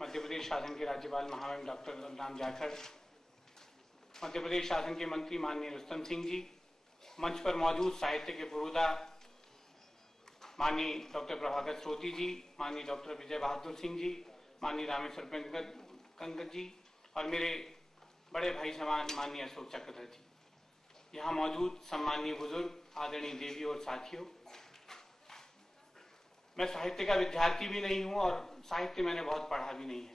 मध्य प्रदेश शासन के राज्यपाल महामहिम डॉक्टर बलराम जाखड़, मध्य प्रदेश शासन के मंत्री माननीय रुस्तम सिंह जी, मंच पर मौजूद साहित्य के पुरोधा माननीय डॉक्टर प्रभाकर स्रोती जी, माननीय डॉक्टर विजय बहादुर सिंह जी, माननीय रामेश्वर कंकत जी और मेरे बड़े भाई समान माननीय अशोक चक्रधर जी, यहाँ मौजूद सम्माननीय बुजुर्ग, आदरणीय देवी और साथियों, मैं साहित्य का विद्यार्थी भी नहीं हूं और साहित्य मैंने बहुत पढ़ा भी नहीं है।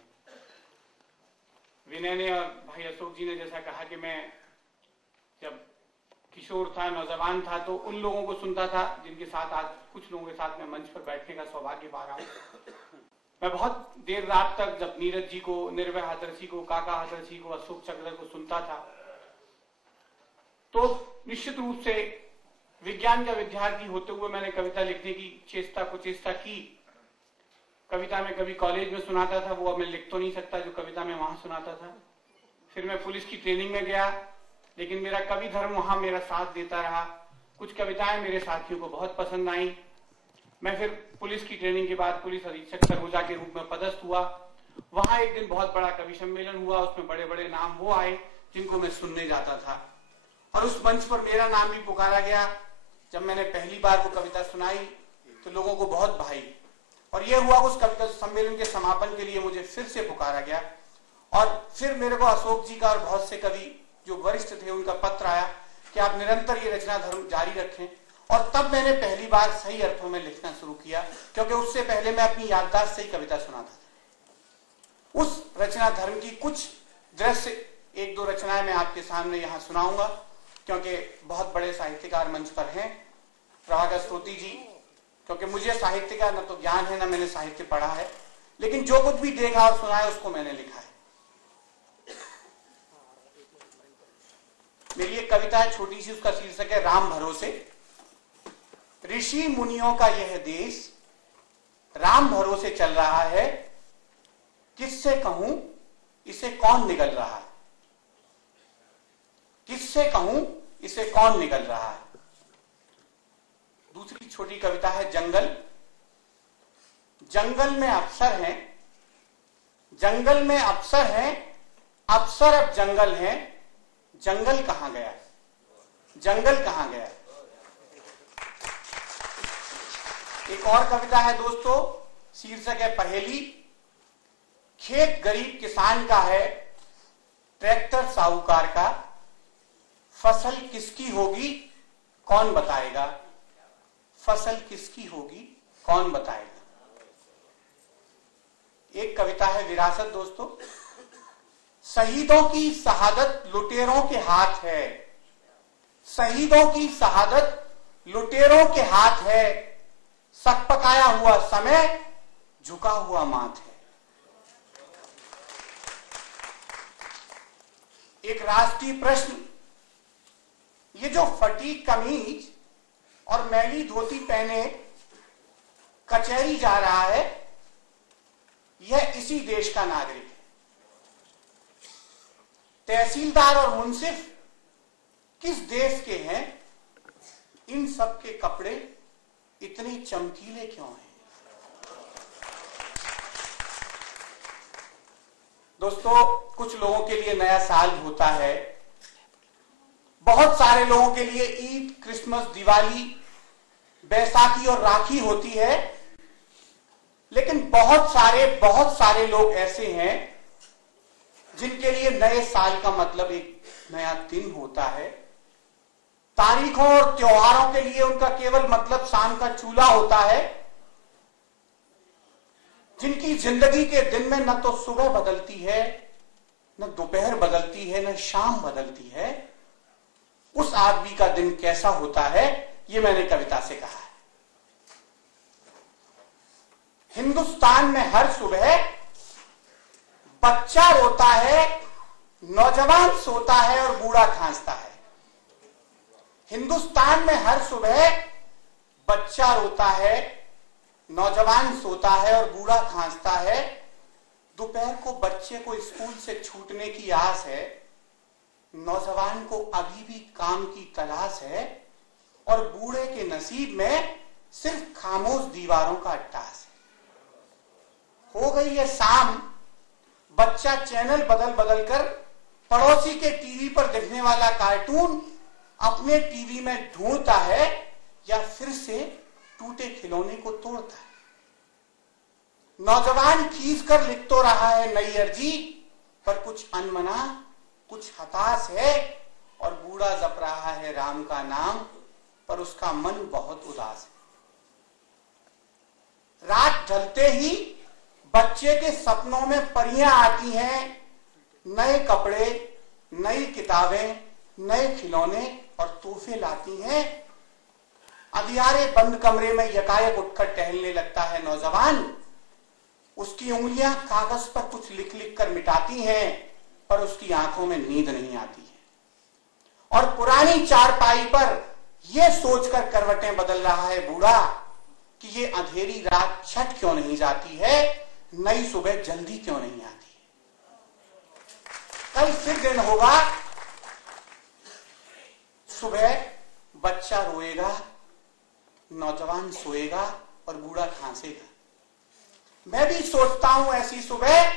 विनय ने और भाई अशोक जी ने जैसा कहा कि मैं जब किशोर था, नौजवान था, तो उन लोगों को सुनता था जिनके साथ आज कुछ लोगों के साथ मैं मंच पर बैठने का सौभाग्य पा रहा हूं। मैं बहुत देर रात तक जब नीरज जी को, निर्भय हाथरसी को, काका हाथरसी को, अशोक चक्रधर को सुनता था, तो निश्चित रूप से विज्ञान का विद्यार्थी होते हुए मैंने कविता लिखने की चेष्टा की। कविता में कभी कॉलेज में सुनाता था, वो अब मैं लिख तो नहीं सकता जो कविता में वहां सुनाता था। फिर मैं पुलिस की ट्रेनिंग में गया, लेकिन मेरा कवि धर्म वहां मेरा साथ देता रहा। कुछ कविताएं मेरे साथियों को बहुत पसंद आई। मैं फिर पुलिस की ट्रेनिंग के बाद पुलिस अधीक्षक सरगुजा के रूप में पदस्थ हुआ। वहां एक दिन बहुत बड़ा कवि सम्मेलन हुआ, उसमें बड़े बड़े नाम वो आए जिनको मैं सुनने जाता था और उस मंच पर मेरा नाम भी पुकारा गया। जब मैंने पहली बार वो कविता सुनाई तो लोगों को बहुत भाई, और ये हुआ उस कविता सम्मेलन के समापन के लिए मुझे फिर से पुकारा गया और फिर मेरे को अशोक जी का और बहुत से कवि जो वरिष्ठ थे उनका पत्र आया कि आप निरंतर ये रचना धर्म जारी रखें। और तब मैंने पहली बार सही अर्थों में लिखना शुरू किया, क्योंकि उससे पहले मैं अपनी याददाश्त से ही कविता सुनाता था। उस रचना धर्म की कुछ दृश्य, एक दो रचनाएं मैं आपके सामने यहाँ सुनाऊंगा, क्योंकि बहुत बड़े साहित्यकार मंच पर हैं। प्रभाकर स्रोती जी, क्योंकि मुझे साहित्य का न तो ज्ञान है न मैंने साहित्य पढ़ा है, लेकिन जो कुछ भी देखा और सुना है उसको मैंने लिखा है। मेरी एक कविता है छोटी सी, उसका शीर्षक है राम भरोसे। ऋषि मुनियों का यह देश राम भरोसे चल रहा है, किससे कहूं इसे कौन निगल रहा है, किससे कहूं इसे कौन निगल रहा है। दूसरी छोटी कविता है जंगल। जंगल में अफसर हैं, जंगल में अफसर हैं, अफसर अब जंगल हैं, जंगल कहां गया, जंगल कहां गया। एक और कविता है दोस्तों, शीर्षक है पहेली। खेत गरीब किसान का है, ट्रैक्टर साहूकार का, फसल किसकी होगी कौन बताएगा, फसल किसकी होगी कौन बताएगा। एक कविता है विरासत दोस्तों। शहीदों की शहादत लुटेरों के हाथ है, शहीदों की शहादत लुटेरों के हाथ है, सकपकाया हुआ समय झुका हुआ माथ है। एक राष्ट्रीय प्रश्न, ये जो फटी कमीज और मैली धोती पहने कचहरी जा रहा है, यह इसी देश का नागरिक है। तहसीलदार और मुंसिफ किस देश के हैं, इन सब के कपड़े इतने चमकीले क्यों हैं। दोस्तों, कुछ लोगों के लिए नया साल होता है, बहुत सारे लोगों के लिए ईद, क्रिसमस, दिवाली, बैसाखी और राखी होती है, लेकिन बहुत सारे लोग ऐसे हैं जिनके लिए नए साल का मतलब एक नया दिन होता है। तारीखों और त्योहारों के लिए उनका केवल मतलब शाम का चूल्हा होता है। जिनकी जिंदगी के दिन में न तो सुबह बदलती है, न दोपहर बदलती है, न शाम बदलती है, उस आदमी का दिन कैसा होता है, ये मैंने कविता से कहा है। हिंदुस्तान में हर सुबह बच्चा रोता है, नौजवान सोता है और बूढ़ा खांसता है। हिंदुस्तान में हर सुबह बच्चा रोता है, नौजवान सोता है और बूढ़ा खांसता है। दोपहर को बच्चे को स्कूल से छूटने की आस है, नौजवान को अभी भी काम की तलाश है और बूढ़े के नसीब में सिर्फ खामोश दीवारों का अट्टास है। हो गई है शाम, बच्चा चैनल बदल बदल कर पड़ोसी के टीवी पर दिखने वाला कार्टून अपने टीवी में ढूंढता है या फिर से टूटे खिलौने को तोड़ता है। नौजवान खींच कर लिख तो रहा है नई अर्जी, पर कुछ अनमना, कुछ हताश है, और बूढ़ा जप रहा है राम का नाम, पर उसका मन बहुत उदास है। रात ढलते ही बच्चे के सपनों में परियां आती हैं, नए कपड़े, नई किताबें, नए खिलौने और तोहफे लाती हैं। अंधियारे बंद कमरे में यकायक उठकर टहलने लगता है नौजवान। उसकी उंगलियां कागज पर कुछ लिख लिख कर मिटाती हैं, पर उसकी आंखों में नींद नहीं आती है। और पुरानी चारपाई पर यह सोचकर करवटें बदल रहा है बूढ़ा कि ये अंधेरी रात छट क्यों नहीं जाती है, नई सुबह जल्दी क्यों नहीं आती है। कल फिर दिन होगा, सुबह बच्चा रोएगा, नौजवान सोएगा और बूढ़ा खांसेगा। मैं भी सोचता हूं ऐसी सुबह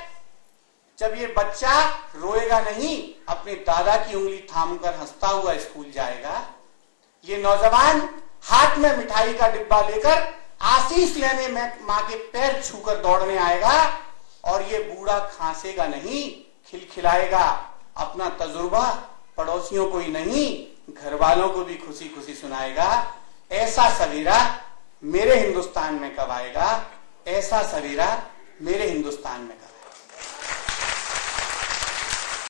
जब ये बच्चा रोएगा नहीं, अपने दादा की उंगली थामकर हंसता हुआ स्कूल जाएगा। ये नौजवान हाथ में मिठाई का डिब्बा लेकर आशीष लेने में मां के पैर छूकर दौड़ने आएगा, और ये बूढ़ा खांसेगा नहीं, खिलखिलाएगा। अपना तजुर्बा पड़ोसियों को ही नहीं, घर वालों को भी खुशी खुशी सुनाएगा। ऐसा सवेरा मेरे हिंदुस्तान में कब आएगा, ऐसा सवेरा मेरे हिंदुस्तान में कब